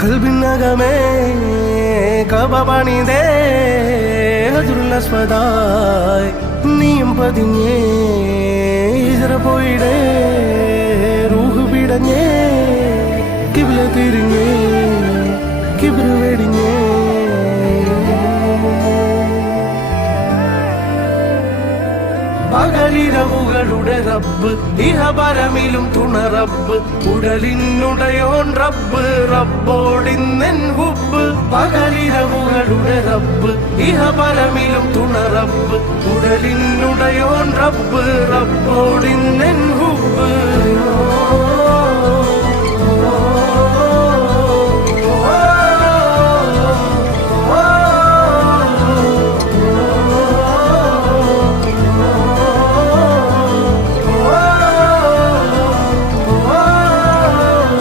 കൽബിനകമേ കബ പണിതേ ഹജുറുല്ലസ്വദായ് നീയും പതിഞ്ഞേ ഇതറ പോയിടേ റൂഹ് പിടഞ്ഞേ കിബില തിരിഞ്ഞേ വെടിഞ്ഞേ പകലിരവുകളുടെ റബ്ബ് ഇഹപരമിലും തുണ റബ്ബ് ഉടലിനുടയോൻ റബ്ബ് റബ്ബോടിന്നെൻ ഹുബ് പകലിരവുകളുടെ റബ്ബ് ഇഹപരമിലും തുണ റബ്ബ് ഉടലിനുടയോൻ റബ്ബ് റബ്ബോടിന്നെൻ ഹുബ്